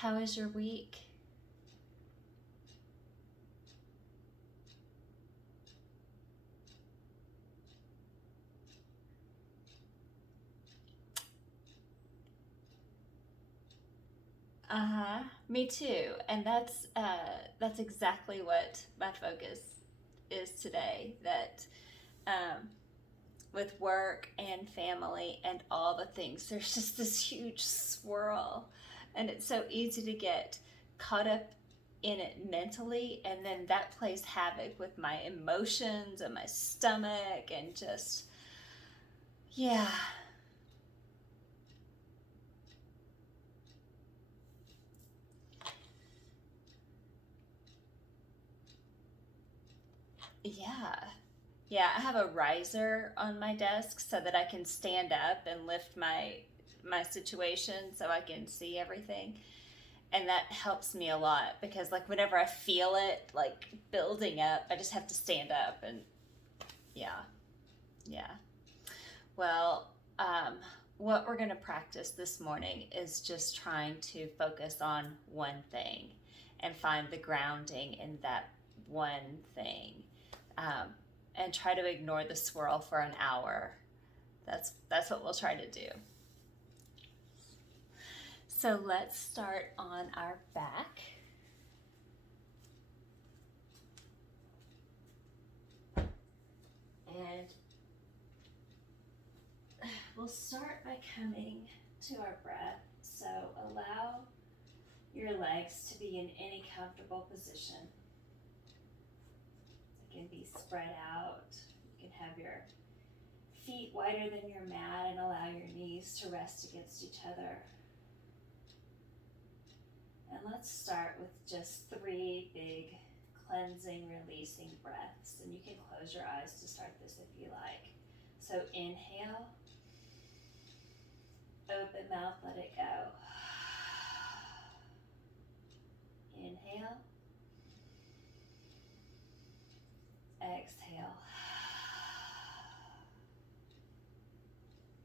How is your week? Uh-huh. Me too. And that's exactly what my focus is today. That um, with work and family and all the things, there's just this huge swirl, and it's so easy to get caught up in it mentally, and then that plays havoc with my emotions and my stomach, and just yeah, yeah. Yeah, I have a riser on my desk so that I can stand up and lift my situation so I can see everything. And that helps me a lot because like whenever I feel it like building up, I just have to stand up and yeah. Yeah. Well, what we're going to practice this morning is just trying to focus on one thing and find the grounding in that one thing. Um, and try to ignore the swirl for an hour. That's what we'll try to do. So let's start on our back. And we'll start by coming to our breath. So allow your legs to be in any comfortable position. It can be spread out. You can have your feet wider than your mat and allow your knees to rest against each other. And let's start with just 3 big cleansing, releasing breaths. And you can close your eyes to start this if you like. So inhale, open mouth, let it go. Inhale, exhale.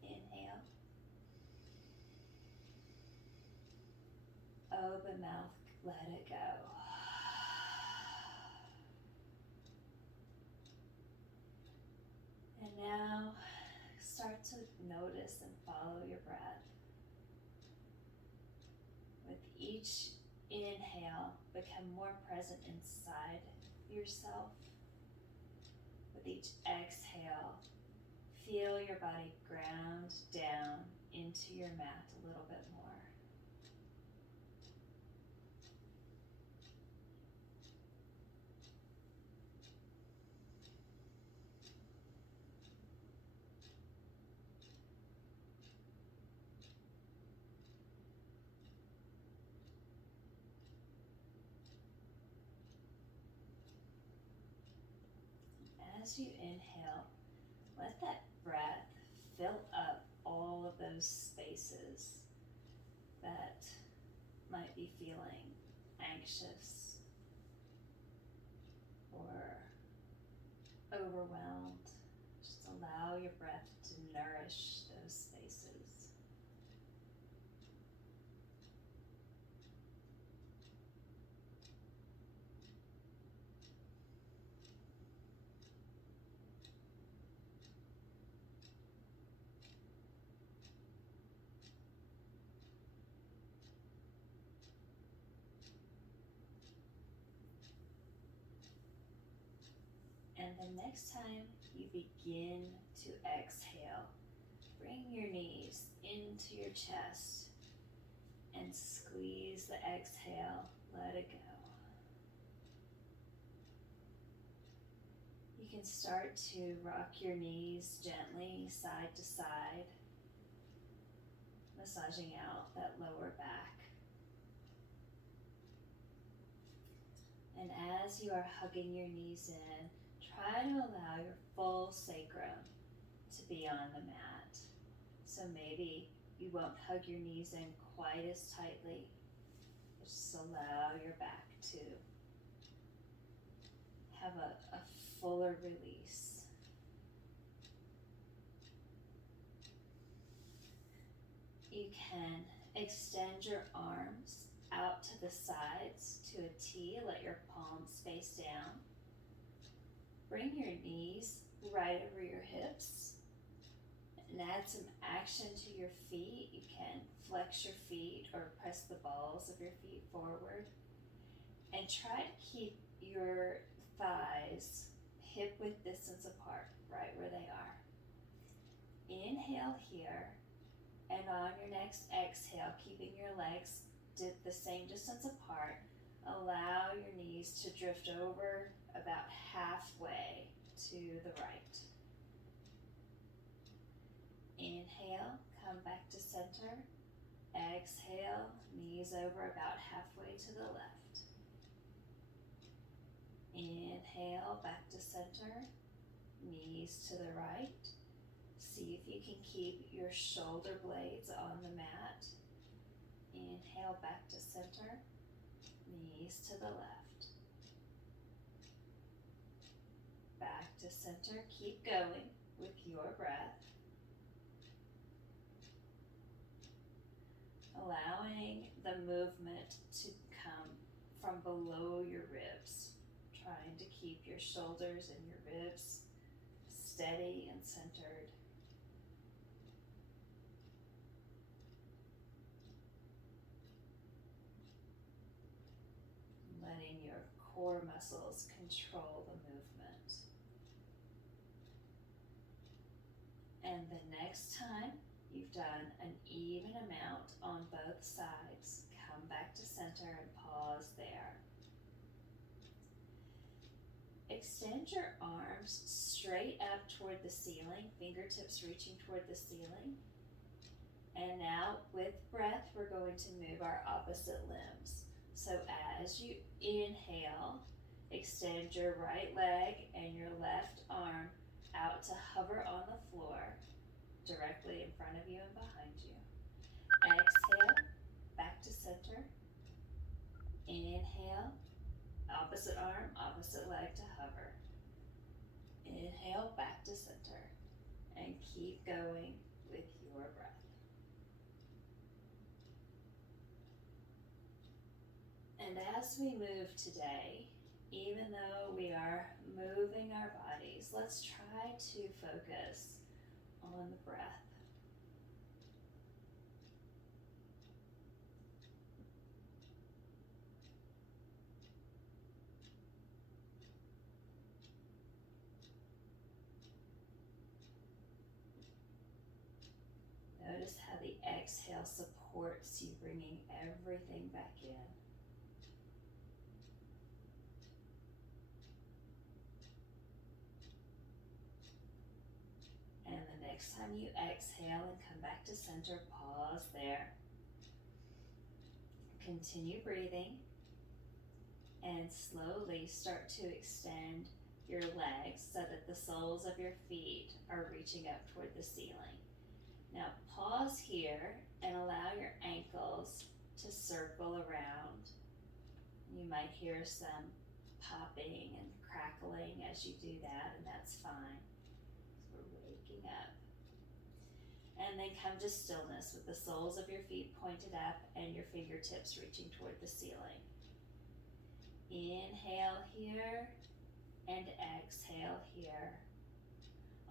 Inhale, open mouth, let it go. And now start to notice and follow your breath. With each inhale, become more present inside yourself. With each exhale, feel your body ground down into your mat a little bit more. As you inhale, let that breath fill up all of those spaces that might be feeling anxious or overwhelmed. Just allow your breath to nourish those spaces. And the next time you begin to exhale, bring your knees into your chest and squeeze the exhale, let it go. You can start to rock your knees gently side to side, massaging out that lower back. And as you are hugging your knees in, try to allow your full sacrum to be on the mat. So maybe you won't hug your knees in quite as tightly. Just allow your back to have a fuller release. You can extend your arms out to the sides to a T. Let your palms face down. Bring your knees right over your hips and add some action to your feet. You can flex your feet or press the balls of your feet forward. And try to keep your thighs hip-width distance apart, right where they are. Inhale here, and on your next exhale, keeping your legs the same distance apart, allow your knees to drift over about halfway to the right. Inhale, come back to center. Exhale, knees over about halfway to the left. Inhale, back to center, knees to the right. See if you can keep your shoulder blades on the mat. Inhale, back to center, knees to the left. Back to center, keep going with your breath. Allowing the movement to come from below your ribs. Trying to keep your shoulders and your ribs steady and centered. Letting your core muscles control the movement. And the next time you've done an even amount on both sides, come back to center and pause there. Extend your arms straight up toward the ceiling, fingertips reaching toward the ceiling. And now with breath, we're going to move our opposite limbs. So as you inhale, extend your right leg and your left arm out to hover on the floor, directly in front of you and behind you. Exhale, back to center. Inhale, opposite arm, opposite leg to hover. Inhale, back to center. And keep going with your breath. And as we move today, even though we are moving our bodies, let's try to focus on the breath. Notice how the exhale supports you, bringing everything back in. And the next time you exhale and come back to center, pause there. Continue breathing and slowly start to extend your legs so that the soles of your feet are reaching up toward the ceiling. Now pause here and allow your ankles to circle around. You might hear some popping and crackling as you do that, and that's fine. So we're waking up. And then come to stillness with the soles of your feet pointed up and your fingertips reaching toward the ceiling. Inhale here and exhale here.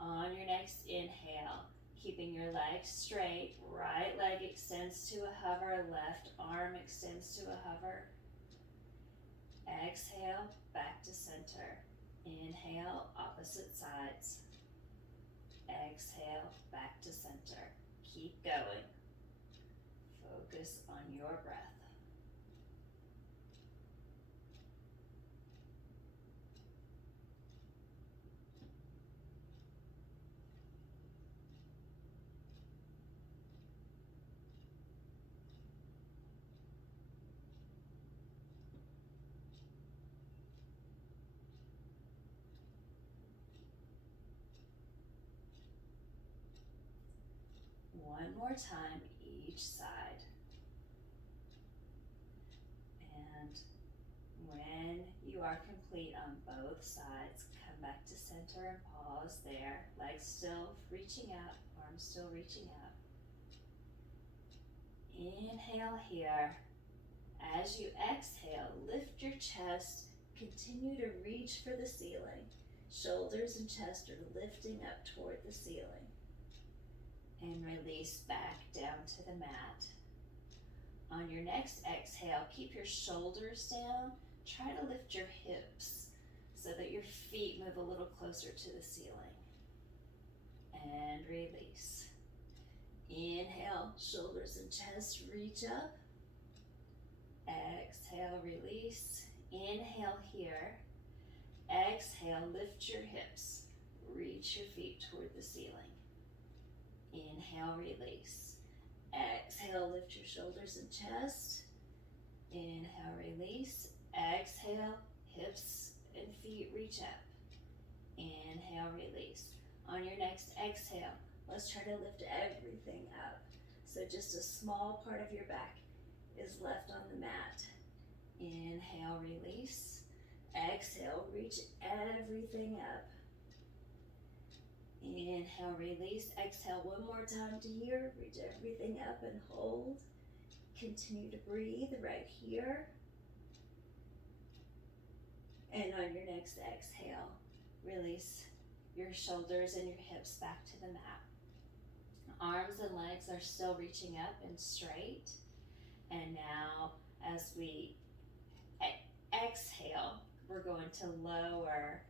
On your next inhale, keeping your legs straight, right leg extends to a hover, left arm extends to a hover. Exhale, back to center. Inhale, opposite sides. Exhale, back to center. Keep going. Focus on your breath. One more time each side. And when you are complete on both sides, come back to center and pause there. Legs still reaching up, arms still reaching up. Inhale here. As you exhale, lift your chest, continue to reach for the ceiling. Shoulders and chest are lifting up toward the ceiling. And release back down to the mat. On your next exhale, keep your shoulders down. Try to lift your hips so that your feet move a little closer to the ceiling. And release. Inhale, shoulders and chest reach up. Exhale, release. Inhale here. Exhale, lift your hips. Reach your feet toward the ceiling. Inhale, release. Exhale, lift your shoulders and chest. Inhale, release. Exhale, hips and feet reach up. Inhale, release. On your next exhale, let's try to lift everything up. So just a small part of your back is left on the mat. Inhale, release. Exhale, reach everything up. Inhale, release. Exhale one more time to here. Reach everything up and hold. Continue to breathe right here. And on your next exhale, release your shoulders and your hips back to the mat. Arms and legs are still reaching up and straight. And now as we exhale, we're going to lower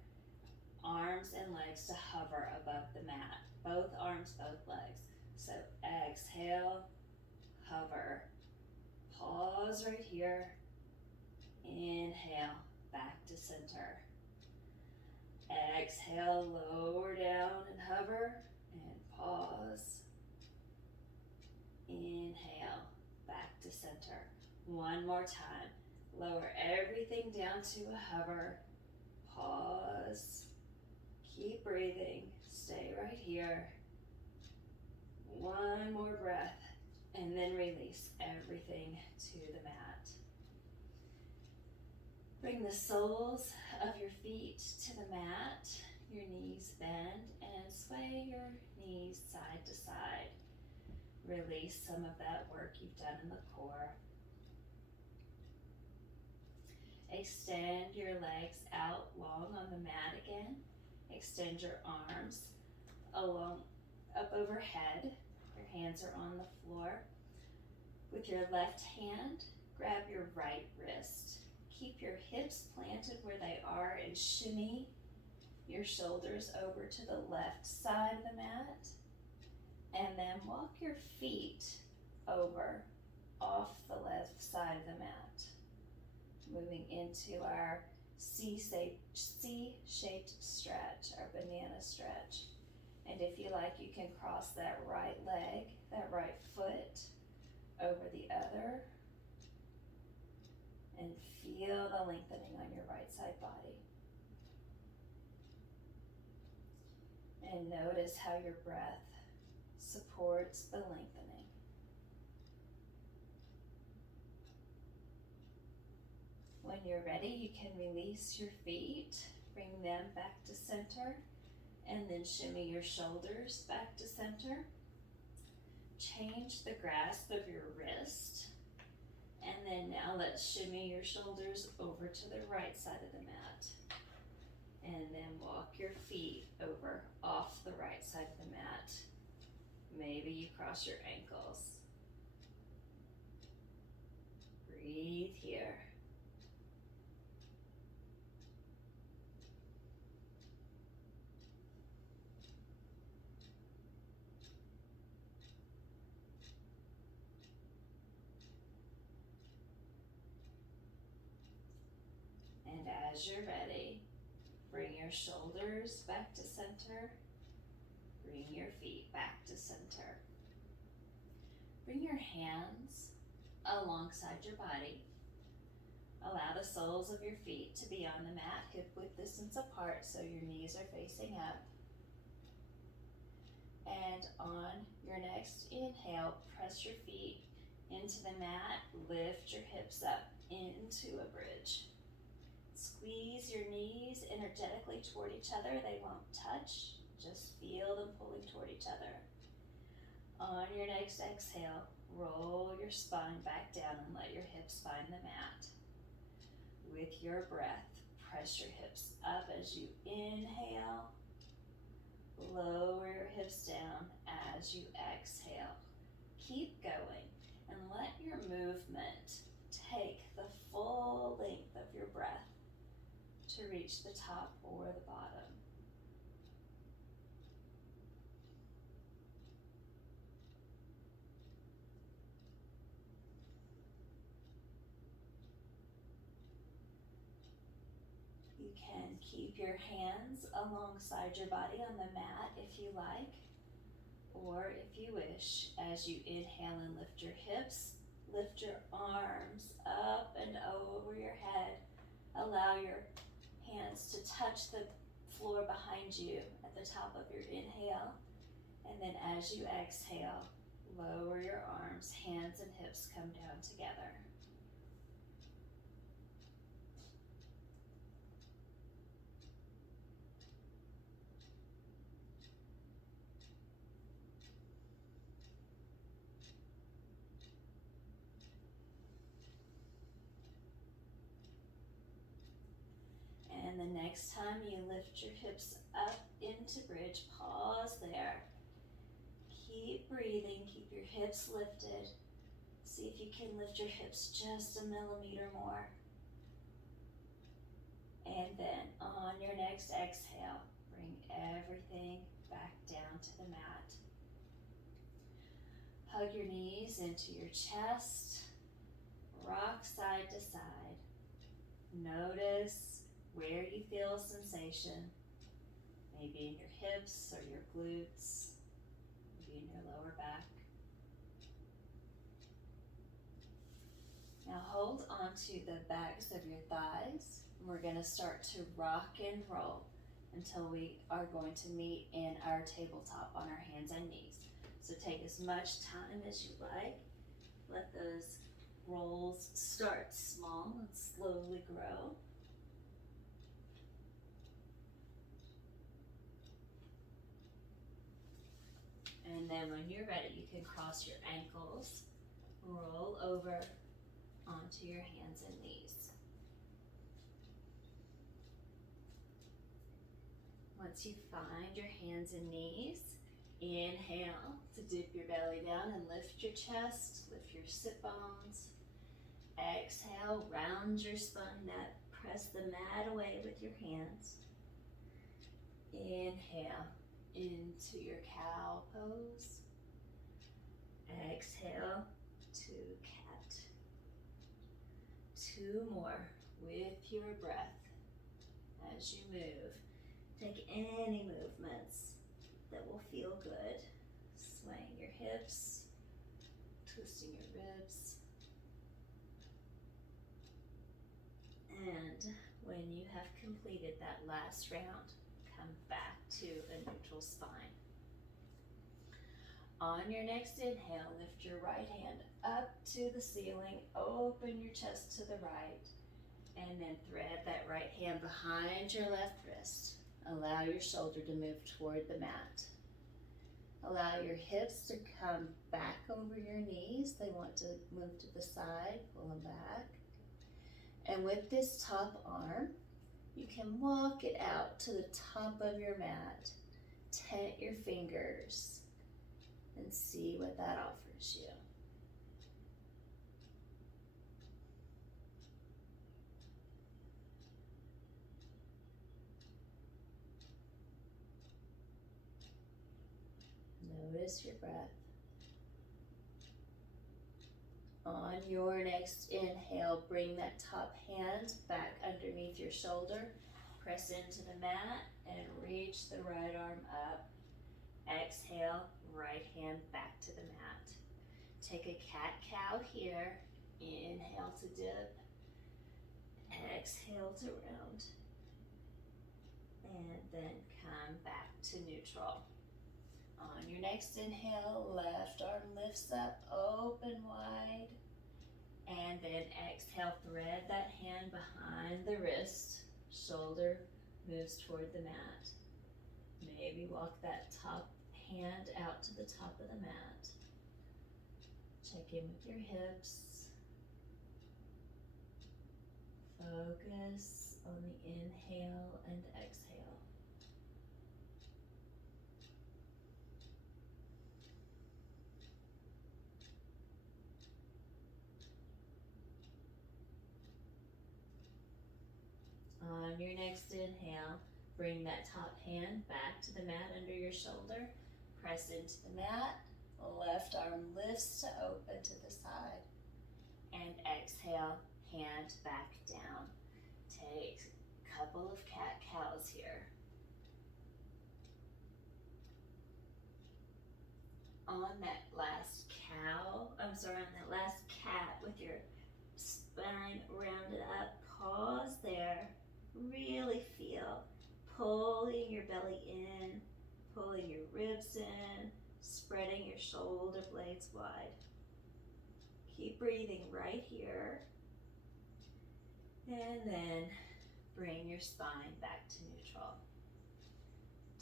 arms and legs to hover above the mat. Both arms, both legs. So exhale, hover. Pause right here. Inhale, back to center. Exhale, lower down and hover, and pause. Inhale, back to center. One more time. Lower everything down to a hover. Pause. Keep breathing. Stay right here. One more breath, and then release everything to the mat. Bring the soles of your feet to the mat. Your knees bend and sway your knees side to side. Release some of that work you've done in the core. Extend your legs out long on the mat again. Extend your arms up overhead. Your hands are on the floor. With your left hand, grab your right wrist. Keep your hips planted where they are and shimmy your shoulders over to the left side of the mat. And then walk your feet over off the left side of the mat. Moving into our C-shaped stretch, our banana stretch. And if you like, you can cross that right leg, that right foot over the other. And feel the lengthening on your right side body. And notice how your breath supports the lengthening. When you're ready, you can release your feet, bring them back to center, and then shimmy your shoulders back to center. Change the grasp of your wrist. And then now let's shimmy your shoulders over to the right side of the mat. And then walk your feet over off the right side of the mat. Maybe you cross your ankles. Breathe here. And as you're ready, bring your shoulders back to center. Bring your feet back to center. Bring your hands alongside your body. Allow the soles of your feet to be on the mat, hip-width distance apart, so your knees are facing up. And on your next inhale, press your feet into the mat, lift your hips up into a bridge. Squeeze your knees energetically toward each other. They won't touch. Just feel them pulling toward each other. On your next exhale, roll your your spine back down and let your hips find the mat. With your breath, press your hips up as you inhale. Lower your hips down as you exhale. Keep going and let your movement take the full length of your breath to reach the top or the bottom. You can keep your hands alongside your body on the mat if you like, or if you wish, as you inhale and lift your hips, lift your arms up and over your head. Allow your hands to touch the floor behind you at the top of your inhale, and then as you exhale, lower your arms, hands and hips come down together. And the next time you lift your hips up into bridge, pause there. Keep breathing, keep your hips lifted. See if you can lift your hips just a millimeter more. And then on your next exhale, bring everything back down to the mat. Hug your knees into your chest. Rock side to side. Notice where you feel sensation, maybe in your hips or your glutes, maybe in your lower back. Now hold onto the backs of your thighs. We're going to start to rock and roll until we are going to meet in our tabletop on our hands and knees. So take as much time as you like. Let those rolls start small and slowly grow. And then when you're ready, you can cross your ankles, roll over onto your hands and knees. Once you find your hands and knees, inhale to dip your belly down and lift your chest, lift your sit bones. Exhale, round your spine up, press the mat away with your hands. Inhale into your cow pose. Exhale to cat. 2 more with your breath as you move. Take any movements that will feel good. Swaying your hips, twisting your ribs. And when you have completed that last round, come back to a neutral spine. On your next inhale, lift your right hand up to the ceiling, open your chest to the right, and then thread that right hand behind your left wrist. Allow your shoulder to move toward the mat. Allow your hips to come back over your knees. They want to move to the side, pull them back. And with this top arm, you can walk it out to the top of your mat. Tent your fingers and see what that offers you. Notice your breath. On your next inhale, bring that top hand back underneath your shoulder. Press into the mat and reach the right arm up. Exhale, right hand back to the mat. Take a cat-cow here. Inhale to dip. Exhale to round. And then come back to neutral. On your next inhale, left arm lifts up, open wide. And then exhale, thread that hand behind the wrist. Shoulder moves toward the mat. Maybe walk that top hand out to the top of the mat. Check in with your hips. Focus on the inhale and exhale. On your next inhale, bring that top hand back to the mat under your shoulder. Press into the mat. Left arm lifts to open to the side. And exhale, hand back down. Take a couple of cat-cows here. On that last cat with your spine rounded up, pause there. Really feel pulling your belly in, pulling your ribs in, spreading your shoulder blades wide. Keep breathing right here. And then bring your spine back to neutral.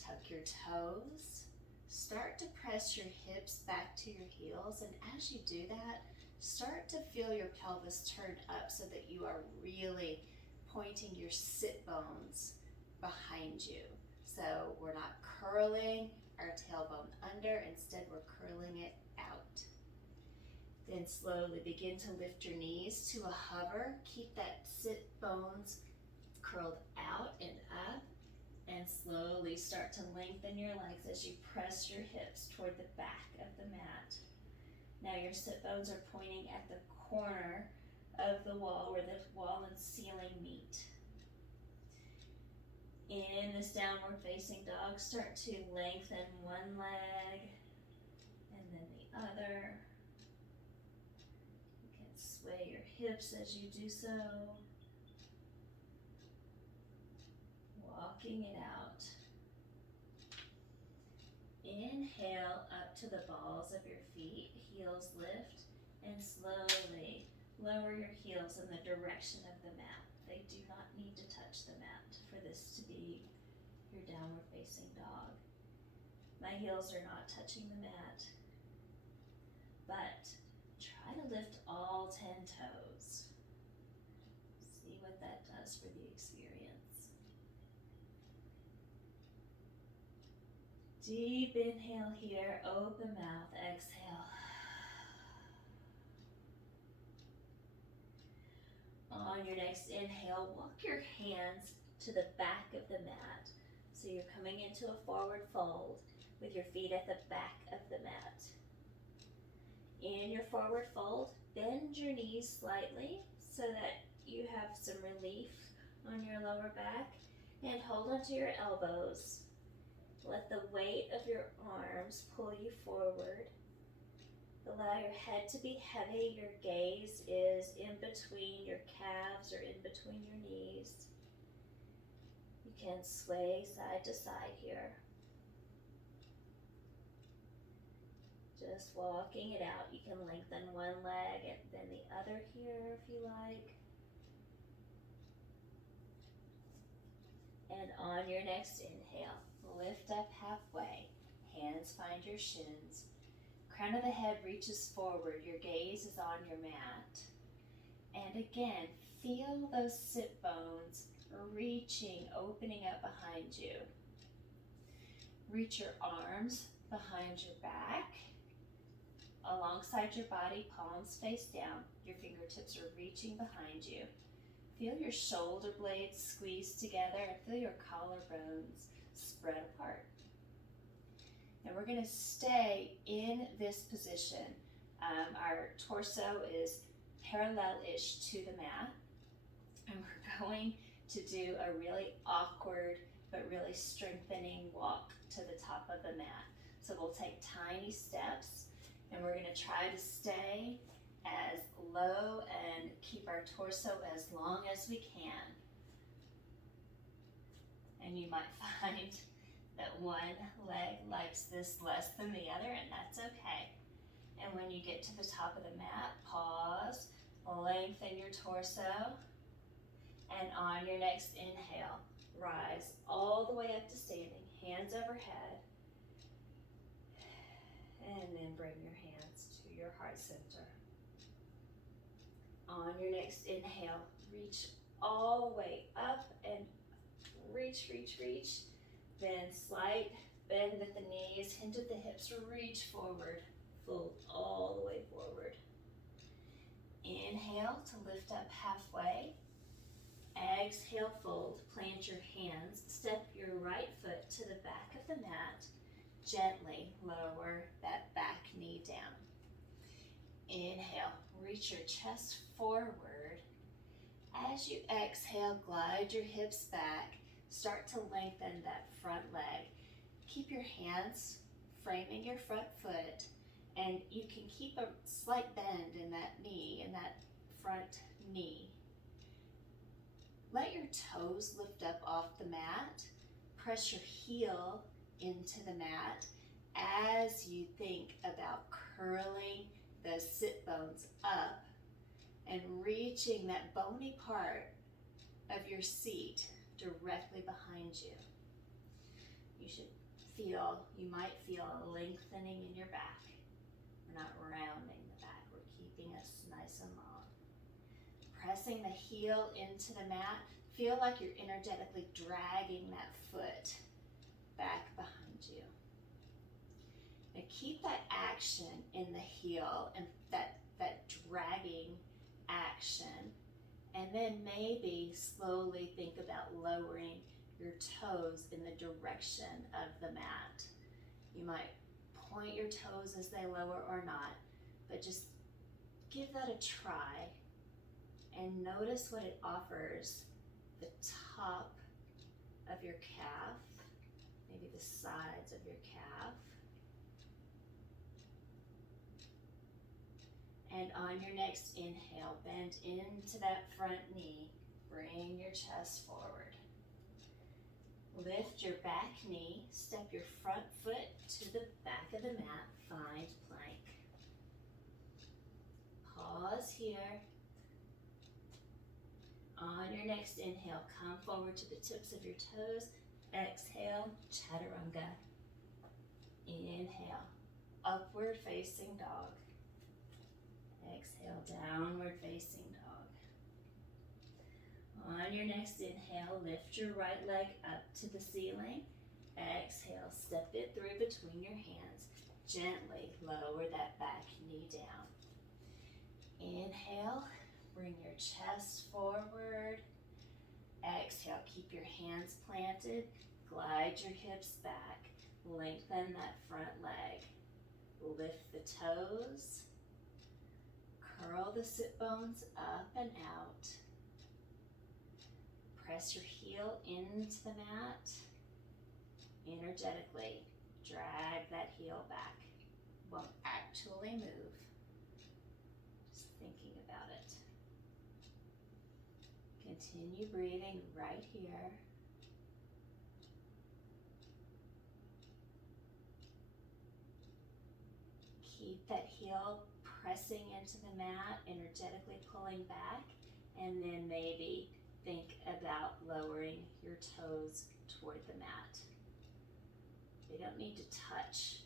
Tuck your toes. Start to press your hips back to your heels, and as you do that, start to feel your pelvis turn up so that you are really pointing your sit bones behind you. So we're not curling our tailbone under, instead we're curling it out. Then slowly begin to lift your knees to a hover. Keep that sit bones curled out and up, and slowly start to lengthen your legs as you press your hips toward the back of the mat. Now your sit bones are pointing at the corner of the wall where the wall and ceiling meet. In this downward facing dog, start to lengthen one leg and then the other. You can sway your hips as you do so. Walking it out. Inhale up to the balls of your feet, heels lift, and slowly lower your heels in the direction of the mat. They do not need to touch the mat for this to be your downward facing dog. My heels are not touching the mat, but try to lift all 10 toes. See what that does for the experience. Deep inhale here, open mouth, exhale. On your next inhale, walk your hands to the back of the mat. So you're coming into a forward fold with your feet at the back of the mat. In your forward fold, bend your knees slightly so that you have some relief on your lower back, and hold onto your elbows. Let the weight of your arms pull you forward. Allow your head to be heavy. Your gaze is in between your calves or in between your knees. You can sway side to side here. Just walking it out. You can lengthen one leg and then the other here if you like. And on your next inhale, lift up halfway. Hands find your shins. Crown of the head reaches forward. Your gaze is on your mat. And again, feel those sit bones reaching, opening up behind you. Reach your arms behind your back, alongside your body, palms face down. Your fingertips are reaching behind you. Feel your shoulder blades squeeze together and feel your collarbones spread apart. And we're going to stay in this position. Our torso is parallel-ish to the mat. And we're going to do a really awkward but really strengthening walk to the top of the mat. So we'll take tiny steps and we're going to try to stay as low and keep our torso as long as we can. And you might find that one leg likes this less than the other, and that's okay. And when you get to the top of the mat, pause, lengthen your torso, and on your next inhale, rise all the way up to standing, hands overhead, and then bring your hands to your heart center. On your next inhale, reach all the way up and reach, reach, reach. Then slight bend at the knees, hinge at the hips, reach forward, fold all the way forward. Inhale to lift up halfway. Exhale, fold, plant your hands, step your right foot to the back of the mat, gently lower that back knee down. Inhale, reach your chest forward. As you exhale, glide your hips back, start to lengthen that front leg. Keep your hands framing your front foot, and you can keep a slight bend in that knee, in that front knee. Let your toes lift up off the mat. Press your heel into the mat as you think about curling the sit bones up and reaching that bony part of your seat directly behind you. You might feel a lengthening in your back. We're not rounding the back, we're keeping us nice and long. Pressing the heel into the mat, feel like you're energetically dragging that foot back behind you. Now keep that action in the heel and that dragging action, and then maybe slowly think about lowering your toes in the direction of the mat. You might point your toes as they lower or not, but just give that a try and notice what it offers the top of your calf, maybe the sides of your calf. And on your next inhale, bend into that front knee, bring your chest forward. Lift your back knee, step your front foot to the back of the mat, find plank. Pause here. On your next inhale, come forward to the tips of your toes. Exhale, chaturanga. Inhale, upward facing dog. Exhale, downward facing dog. On your next inhale, lift your right leg up to the ceiling. Exhale, step it through between your hands. Gently lower that back knee down. Inhale, bring your chest forward. Exhale, keep your hands planted. Glide your hips back. Lengthen that front leg. Lift the toes. Curl the sit bones up and out. Press your heel into the mat. Energetically drag that heel back. Won't actually move. Just thinking about it. Continue breathing right here. Keep that heel pressing into the mat, energetically pulling back, and then maybe think about lowering your toes toward the mat. They don't need to touch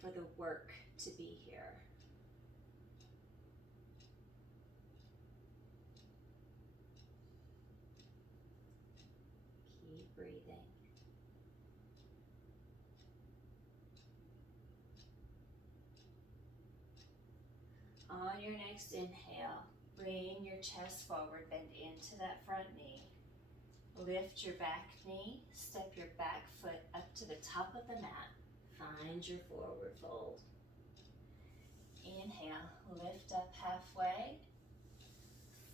for the work to be here. Keep breathing. On your next inhale, bring your chest forward, bend into that front knee. Lift your back knee, step your back foot up to the top of the mat. Find your forward fold. Inhale, lift up halfway.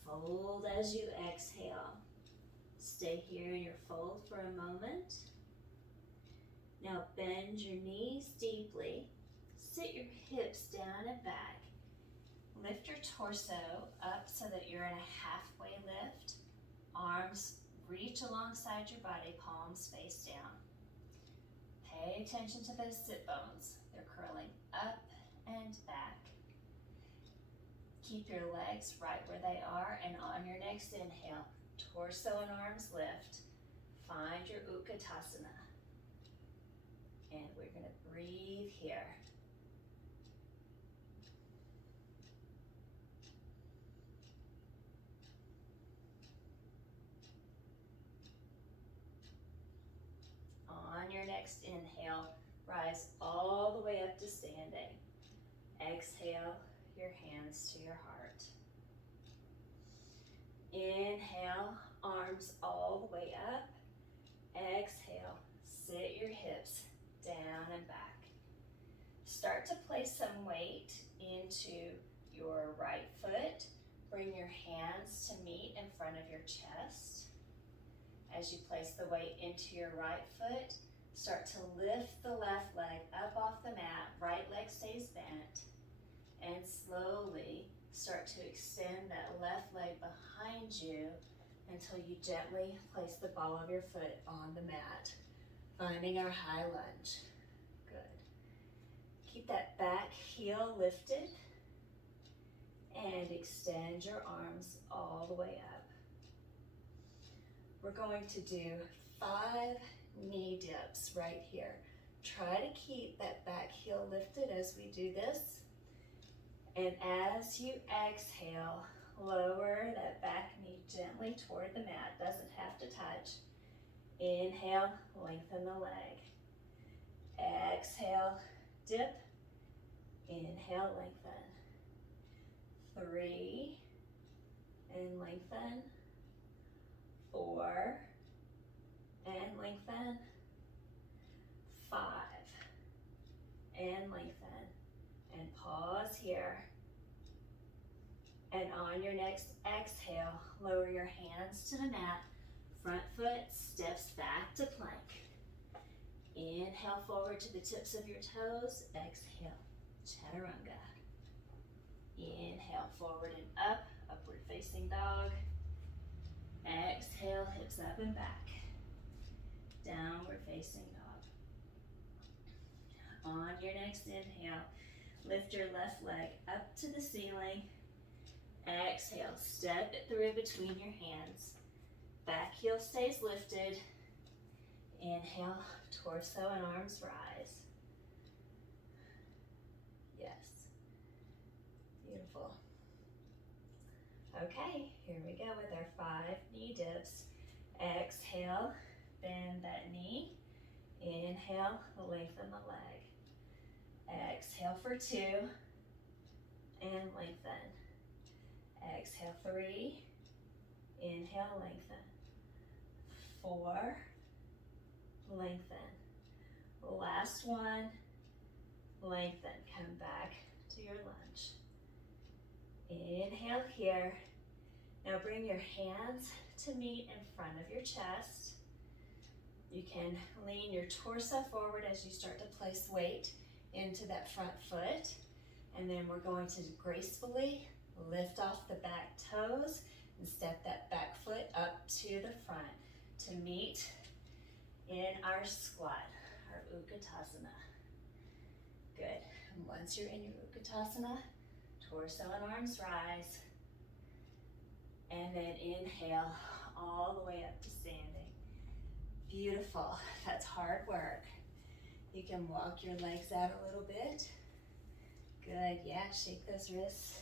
Fold as you exhale. Stay here in your fold for a moment. Now bend your knees deeply. Sit your hips down and back. Lift your torso up so that you're in a halfway lift. Arms reach alongside your body, palms face down. Pay attention to those sit bones. They're curling up and back. Keep your legs right where they are, and on your next inhale, torso and arms lift. Find your Utkatasana. And we're going to breathe here. next inhale, rise all the way up to standing. Exhale your hands to your heart. Inhale, arms all the way up. Exhale, sit your hips down and back. Start to place some weight into your right foot. Bring your hands to meet in front of your chest. As you place the weight into your right foot, start to lift the left leg up off the mat. Right leg stays bent. And slowly start to extend that left leg behind you until you gently place the ball of your foot on the mat, finding our high lunge. Good. Keep that back heel lifted and extend your arms all the way up. We're going to do 5 knee dips right here. Try to keep that back heel lifted as we do this. And as you exhale, lower that back knee gently toward the mat. Doesn't have to touch. Inhale, lengthen the leg. Exhale, dip. Inhale, lengthen. 3, and lengthen. 4, and lengthen. 5, and lengthen. And pause here. And on your next exhale, lower your hands to the mat. Front foot steps back to plank. Inhale forward to the tips of your toes. Exhale, chaturanga. Inhale forward and up, upward facing dog. Exhale, hips up and back. Downward facing dog. On your next inhale, lift your left leg up to the ceiling. Exhale, step it through between your hands. Back heel stays lifted. Inhale, torso and arms rise. Yes. Beautiful. Okay, here we go with our 5 knee dips. Exhale, bend that knee. Inhale, lengthen the leg. Exhale for 2, and lengthen. Exhale 3, inhale, lengthen. 4, lengthen. Last one, lengthen. Come back to your lunge. Inhale here. Now bring your hands to meet in front of your chest. You can lean your torso forward as you start to place weight into that front foot. And then we're going to gracefully lift off the back toes and step that back foot up to the front to meet in our squat, our Utkatasana. Good. And once you're in your Utkatasana, torso and arms rise. And then inhale all the way up to standing. Beautiful. That's hard work. You can walk your legs out a little bit. Good. Yeah, shake those wrists.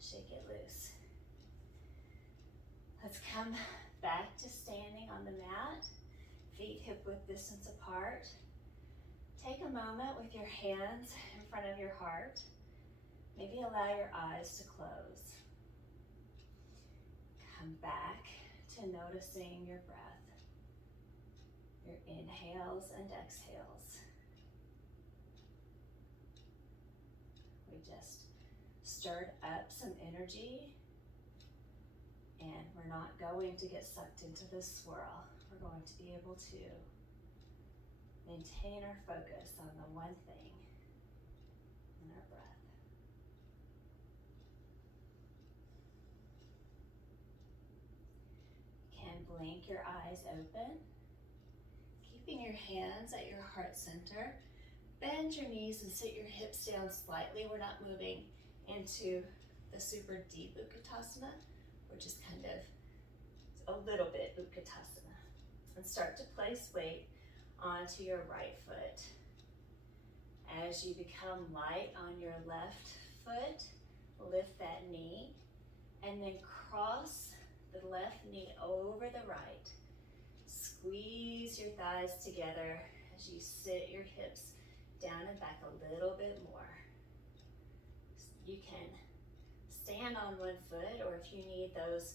Shake it loose. Let's come back to standing on the mat. Feet hip width distance apart. Take a moment with your hands in front of your heart. Maybe allow your eyes to close. Come back to noticing your breath, your inhales and exhales. We just stirred up some energy, and we're not going to get sucked into this swirl. We're going to be able to maintain our focus on the one thing in our breath. Blink your eyes open, keeping your hands at your heart center. Bend your knees and sit your hips down slightly. We're not moving into the super deep Utkatasana. We're just kind of a little bit Utkatasana. And start to place weight onto your right foot. As you become light on your left foot, lift that knee and then cross the left knee over the right. Squeeze your thighs together as you sit your hips down and back a little bit more. You can stand on one foot, or if you need those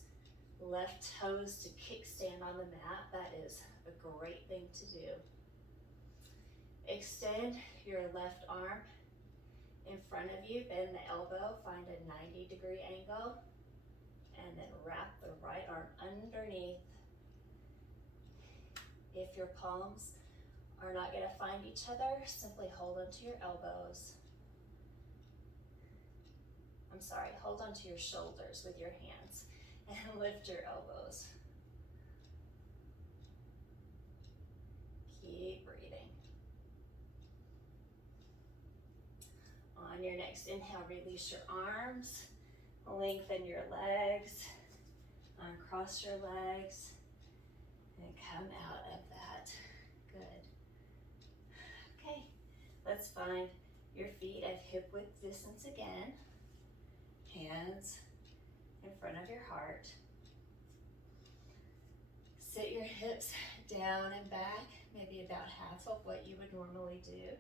left toes to kickstand on the mat, that is a great thing to do. Extend your left arm in front of you, bend the elbow, find a 90-degree angle, and then wrap the right arm underneath. If your palms are not going to find each other, simply hold onto your elbows. Hold onto your shoulders with your hands and lift your elbows. Keep breathing. On your next inhale, release your arms, lengthen your legs, uncross your legs, and come out of that. Good. Okay, let's find your feet at hip width distance again. Hands in front of your heart. Sit your hips down and back, maybe about half of what you would normally do.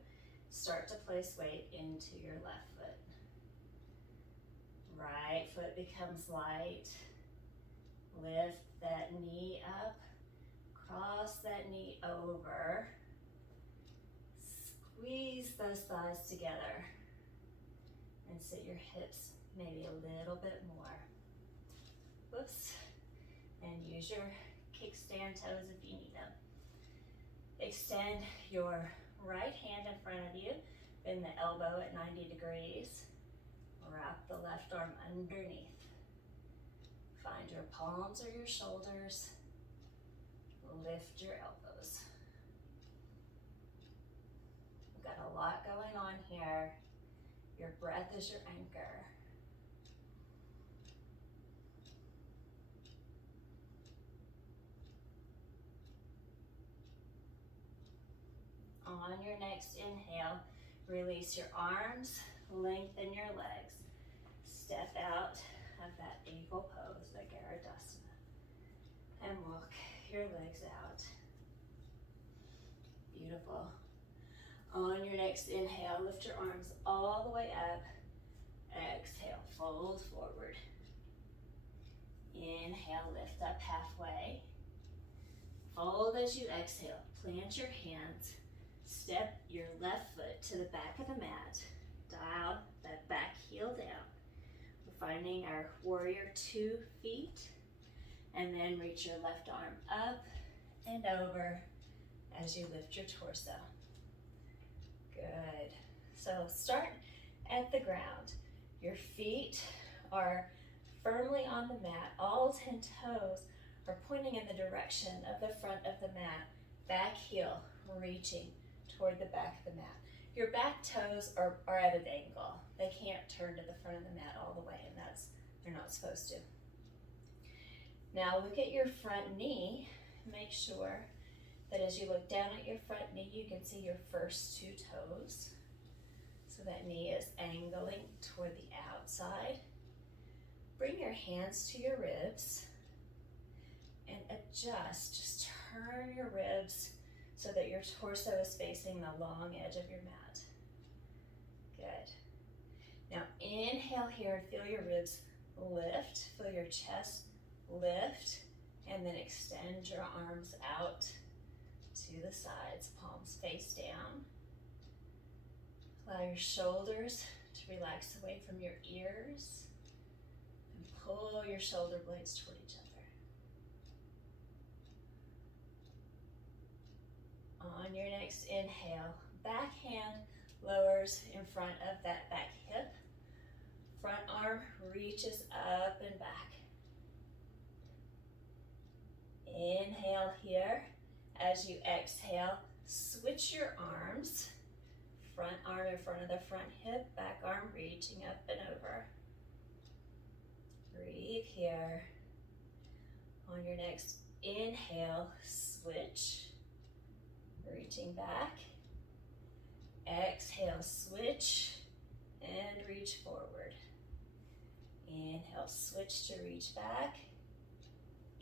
Start to place weight into your left foot. Right foot becomes light. Lift that knee up. Cross that knee over. Squeeze those thighs together. And sit your hips maybe a little bit more. Whoops. And use your kickstand toes if you need them. Extend your right hand in front of you. Bend the elbow at 90 degrees. Wrap the left arm underneath. Find your palms or your shoulders. Lift your elbows. We've got a lot going on here. Your breath is your anchor. On your next inhale, release your arms, lengthen your legs. Step out of that eagle pose, the Garudasana, and walk your legs out. Beautiful. On your next inhale, lift your arms all the way up. Exhale, fold forward. Inhale, lift up halfway. Fold as you exhale. Plant your hands. Step your left foot to the back of the mat. Dial that back heel down. We're finding our warrior 2 feet. And then reach your left arm up and over as you lift your torso. Good. So start at the ground. Your feet are firmly on the mat. All 10 toes are pointing in the direction of the front of the mat. Back heel reaching toward the back of the mat. Your back toes are at an angle. They can't turn to the front of the mat all the way, and they're not supposed to. Now look at your front knee. Make sure that as you look down at your front knee, you can see your first 2 toes. So that knee is angling toward the outside. Bring your hands to your ribs and adjust. Just turn your ribs so that your torso is facing the long edge of your mat. Good. Now inhale here and feel your ribs lift. Feel your chest lift, and then extend your arms out to the sides, palms face down. Allow your shoulders to relax away from your ears, and pull your shoulder blades toward each other. On your next inhale, back hand lowers in front of that back hip. Front arm reaches up and back. Inhale here. As you exhale, switch your arms. Front arm in front of the front hip, back arm reaching up and over. Breathe here. On your next inhale, switch. Reaching back. Exhale, switch and reach forward. Inhale, switch to reach back.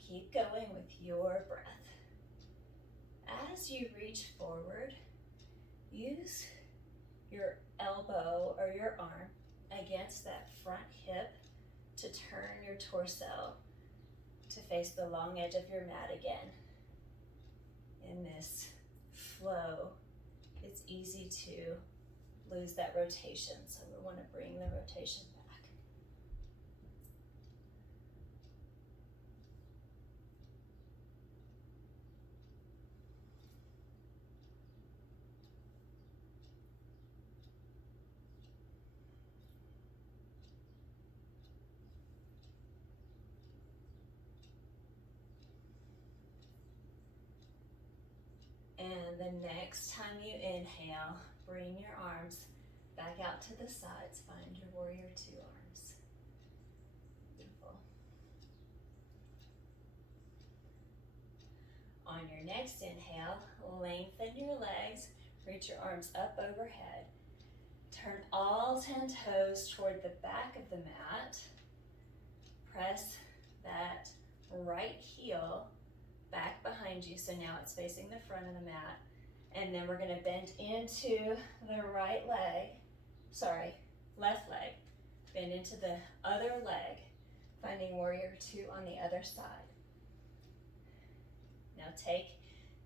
Keep going with your breath. As you reach forward, Use your elbow or your arm against that front hip to turn your torso to face the long edge of your mat again. In this flow, it's easy to lose that rotation, so we want to bring the rotation back. And the next time you inhale, bring your arms back out to the sides. Find your warrior two arms. Beautiful. On your next inhale, lengthen your legs, reach your arms up overhead. Turn all 10 toes toward the back of the mat. Press that right heel back behind you, so now it's facing the front of the mat. And then we're going to bend into the left leg. Bend into the other leg, finding warrior two on the other side. Now take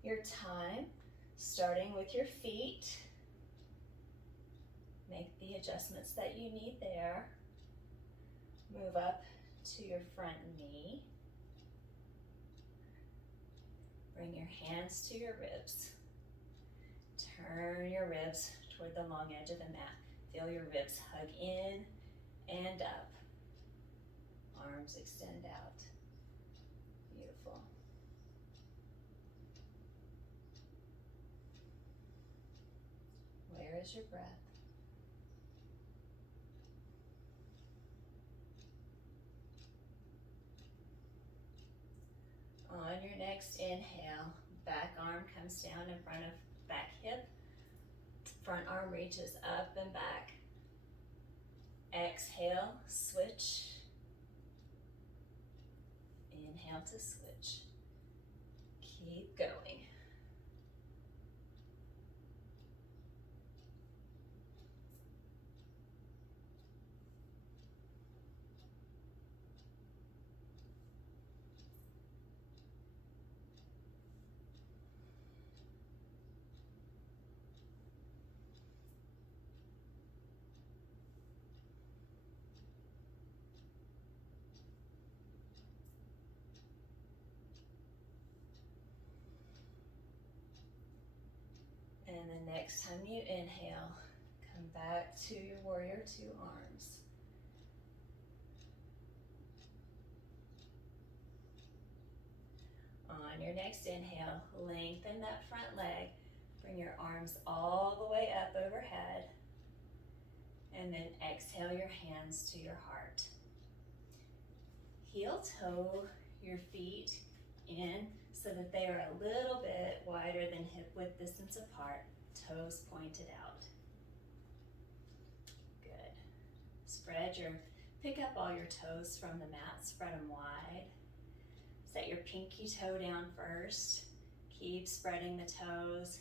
your time, starting with your feet. Make the adjustments that you need there. Move up to your front knee. Bring your hands to your ribs. Turn your ribs toward the long edge of the mat. Feel your ribs hug in and up. Arms extend out. Beautiful. Where is your breath? On your next inhale, back arm comes down in front of back hip. Front arm reaches up and back. Exhale, switch. Inhale to switch. Keep going. And the next time you inhale, come back to your warrior two arms. On your next inhale, lengthen that front leg. Bring your arms all the way up overhead. And then exhale your hands to your heart. Heel toe your feet in so that they are a little bit wider than hip width distance apart, toes pointed out. Good. Pick up all your toes from the mat, spread them wide. Set your pinky toe down first. Keep spreading the toes,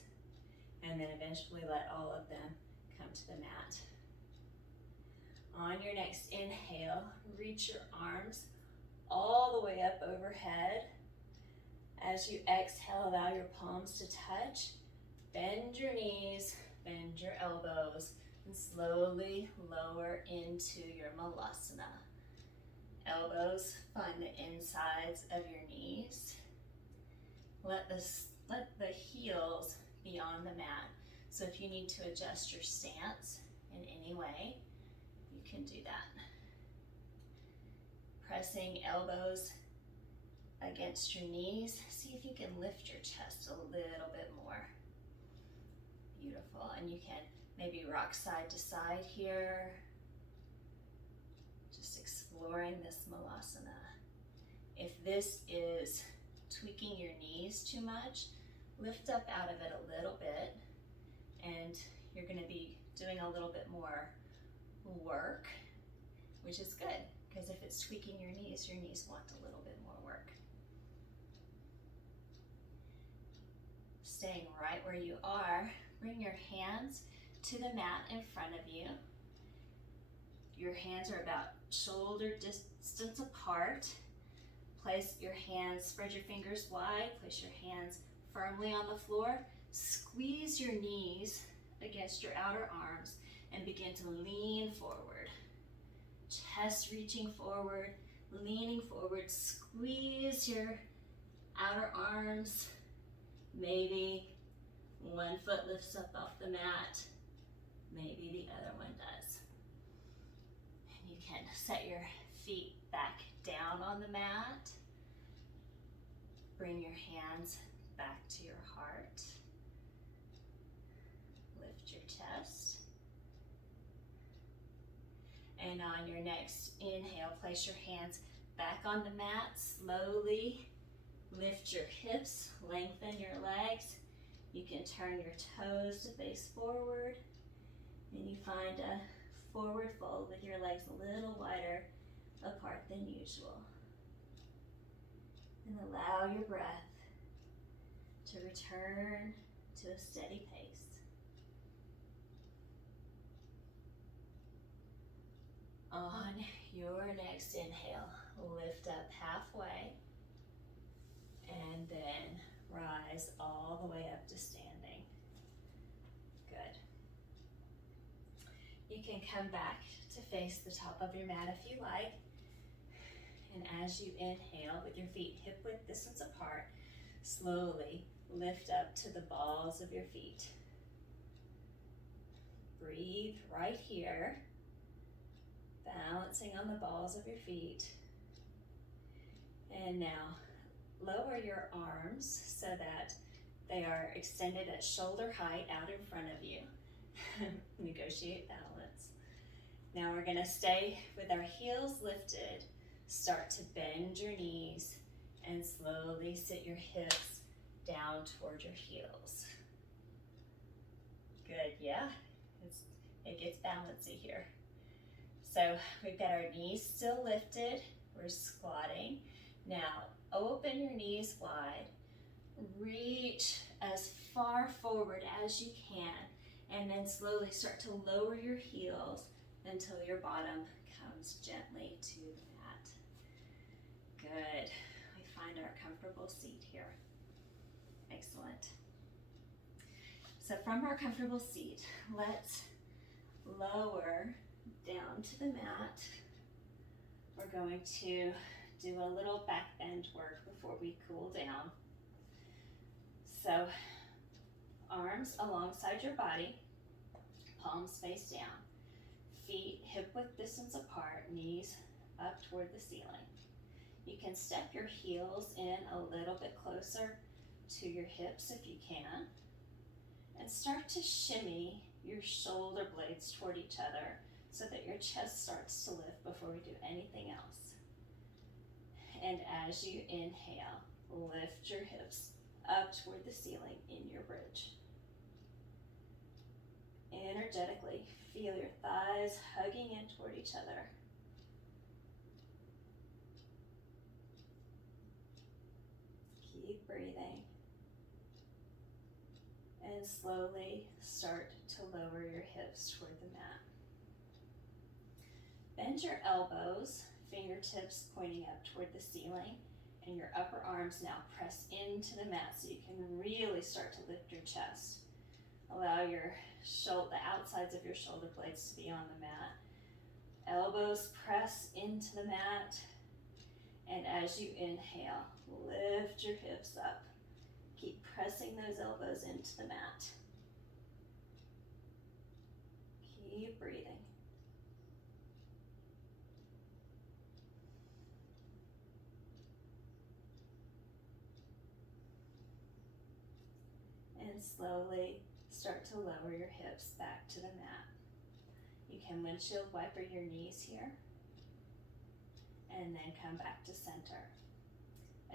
and then eventually let all of them come to the mat. On your next inhale, reach your arms all the way up overhead. As you exhale, allow your palms to touch. Bend your knees, bend your elbows, and slowly lower into your malasana. Elbows find the insides of your knees. Let the heels be on the mat. So if you need to adjust your stance in any way, you can do that. Pressing elbows against your knees. See if you can lift your chest a little bit more. Beautiful. And you can maybe rock side to side here. Just exploring this malasana. If this is tweaking your knees too much, lift up out of it a little bit, and you're going to be doing a little bit more work, which is good, because if it's tweaking your knees want a little bit more work. Staying right where you are, bring your hands to the mat in front of you. Your hands are about shoulder distance apart. Place your hands, spread your fingers wide, place your hands firmly on the floor. Squeeze your knees against your outer arms and begin to lean forward. Chest reaching forward, leaning forward. Squeeze your outer arms. Maybe one foot lifts up off the mat. Maybe the other one does. And you can set your feet back down on the mat. Bring your hands back to your heart. Lift your chest. And on your next inhale, place your hands back on the mat. Slowly lift your hips, lengthen your legs. You can turn your toes to face forward. And you find a forward fold with your legs a little wider apart than usual. And allow your breath to return to a steady pace. On your next inhale, lift up halfway and then rise all the way up to standing. Good. You can come back to face the top of your mat if you like. And as you inhale with your feet hip-width distance apart, slowly lift up to the balls of your feet. Breathe right here, balancing on the balls of your feet. And now lower your arms so that they are extended at shoulder height out in front of you. Negotiate balance. Now we're going to stay with our heels lifted. Start to bend your knees and slowly sit your hips down toward your heels. Good, yeah, it gets bouncy here. So we've got our knees still lifted. We're squatting. Now open your knees wide. Reach as far forward as you can. And then slowly start to lower your heels until your bottom comes gently to the mat. Good. We find our comfortable seat here. Excellent. So from our comfortable seat, let's lower down to the mat. We're going to do a little back bend work before we cool down. So arms alongside your body, palms face down, feet hip-width distance apart, knees up toward the ceiling. You can step your heels in a little bit closer to your hips if you can, and start to shimmy your shoulder blades toward each other so that your chest starts to lift before we do anything else. And as you inhale, lift your hips up toward the ceiling in your bridge. Energetically, feel your thighs hugging in toward each other. Keep breathing. And slowly start to lower your hips toward the mat. Bend your elbows, fingertips pointing up toward the ceiling, and your upper arms now press into the mat so you can really start to lift your chest. Allow the outsides of your shoulder blades to be on the mat. Elbows press into the mat, and as you inhale, lift your hips up. Keep pressing those elbows into the mat. Keep breathing. And slowly start to lower your hips back to the mat. You can windshield wiper your knees here, and then come back to center.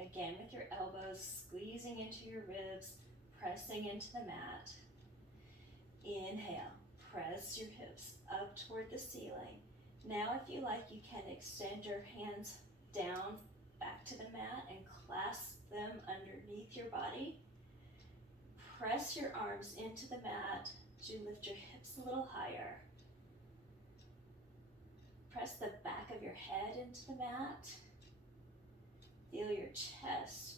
Again, with your elbows squeezing into your ribs, pressing into the mat. Inhale, press your hips up toward the ceiling. Now, if you like, you can extend your hands down back to the mat and clasp them underneath your body. press your arms into the mat as you lift your hips a little higher. Press the back of your head into the mat. Feel your chest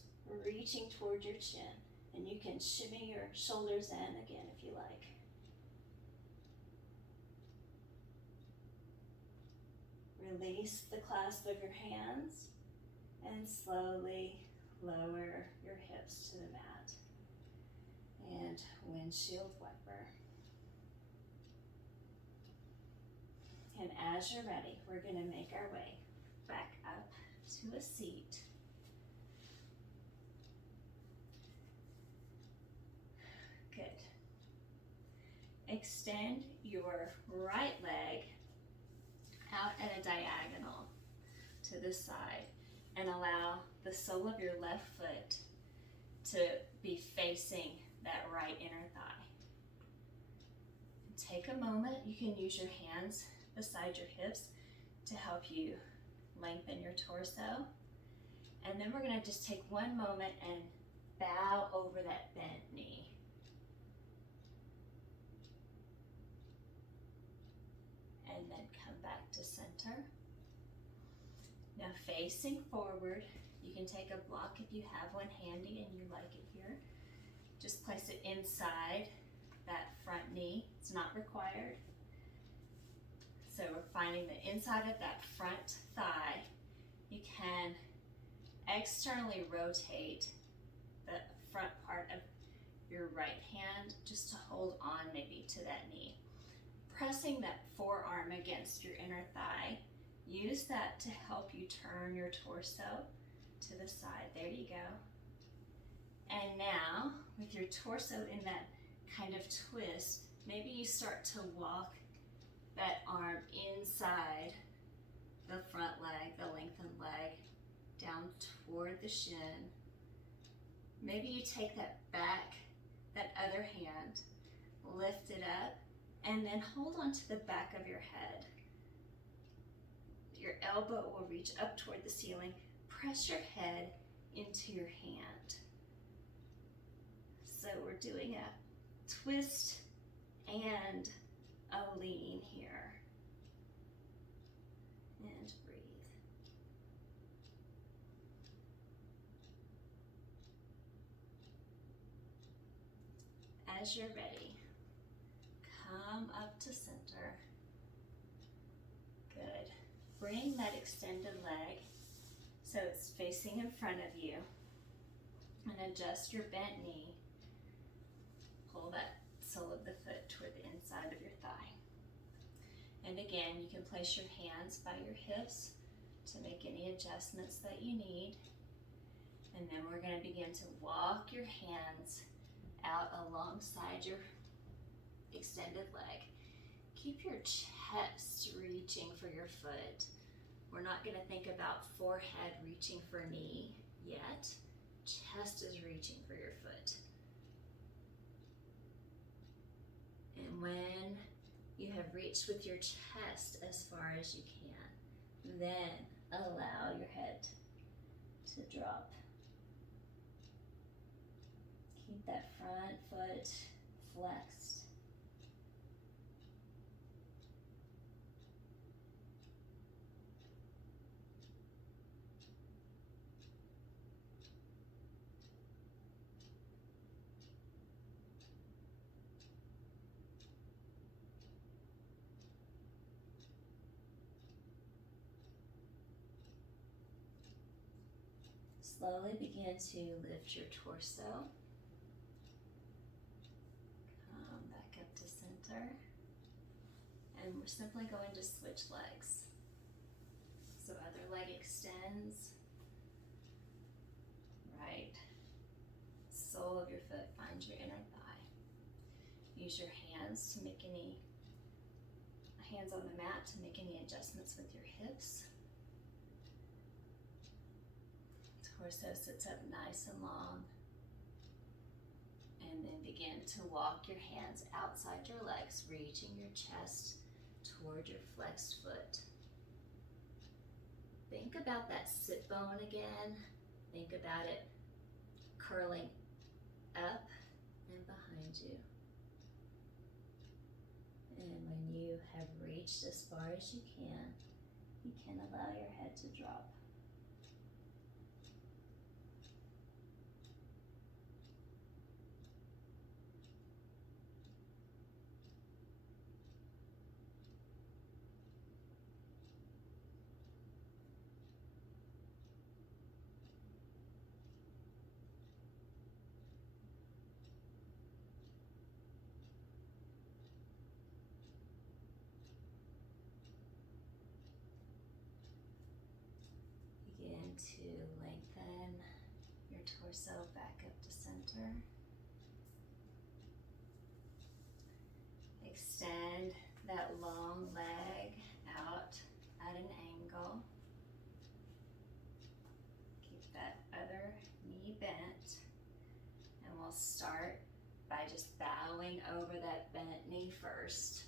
reaching toward your chin, and you can shimmy your shoulders in again if you like. Release the clasp of your hands and slowly lower your hips to the mat. And windshield wiper. And as you're ready, we're going to make our way back up to a seat. Good. Extend your right leg out at a diagonal to the side and allow the sole of your left foot to be facing that right inner thigh. Take a moment. You can use your hands beside your hips to help you lengthen your torso. And then we're going to just take one moment and bow over that bent knee. And then come back to center. Now facing forward, you can take a block if you have one handy and you like it here. Just place it inside that front knee. It's not required. So we're finding the inside of that front thigh. You can externally rotate the front part of your right hand just to hold on maybe to that knee. Pressing that forearm against your inner thigh, use that to help you turn your torso to the side. There you go. And now, with your torso in that kind of twist, maybe you start to walk that arm inside the front leg, the lengthened leg, down toward the shin. Maybe you take that back, that other hand, lift it up, and then hold on to the back of your head. Your elbow will reach up toward the ceiling. Press your head into your hand. So we're doing a twist and a lean here. And breathe. As you're ready, come up to center. Good. Bring that extended leg so it's facing in front of you, and adjust your bent knee. Pull that sole of the foot toward the inside of your thigh. And again, you can place your hands by your hips to make any adjustments that you need. And then we're going to begin to walk your hands out alongside your extended leg. Keep your chest reaching for your foot. We're not going to think about forehead reaching for knee yet. Chest is reaching for your foot. And when you have reached with your chest as far as you can, then allow your head to drop. Keep that front foot flexed. Slowly begin to lift your torso. Come back up to center. And we're simply going to switch legs. So other leg extends. Right sole of your foot finds your inner thigh. Use your hands to make hands on the mat to make any adjustments with your hips. Torso sits up nice and long. And then begin to walk your hands outside your legs, reaching your chest toward your flexed foot. Think about that sit bone again. Think about it curling up and behind you. And when you have reached as far as you can allow your head to drop. Begin to lengthen your torso back up to center. Extend that long leg out at an angle. Keep that other knee bent. And we'll start by just bowing over that bent knee first.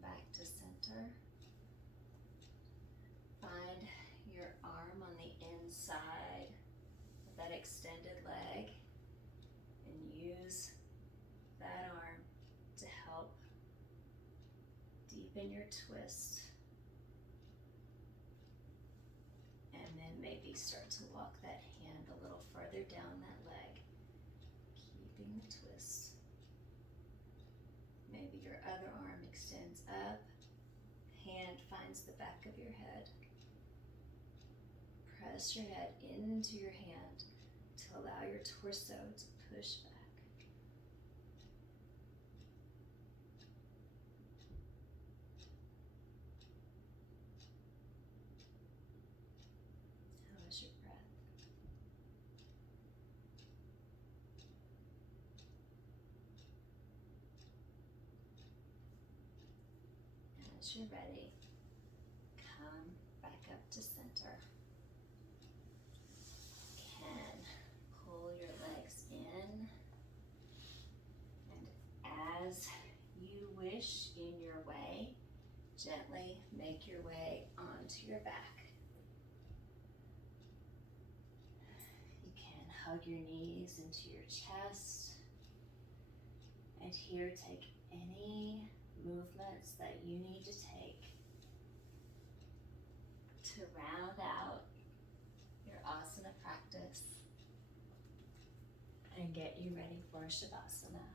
Back to center. Find your arm on the inside of that extended leg and use that arm to help deepen your twist. And then maybe start to walk that hand a little further down that leg, keeping the twist. Maybe your other arm extends up, hand finds the back of your head. Press your head into your hand to allow your torso to push back. How is your breath? As you're ready, come back up to center. Can pull your legs in, and as you wish in your way, gently make your way onto your back. You can hug your knees into your chest, and here take any movements that you need to take to round out your asana practice and get you ready for Shavasana.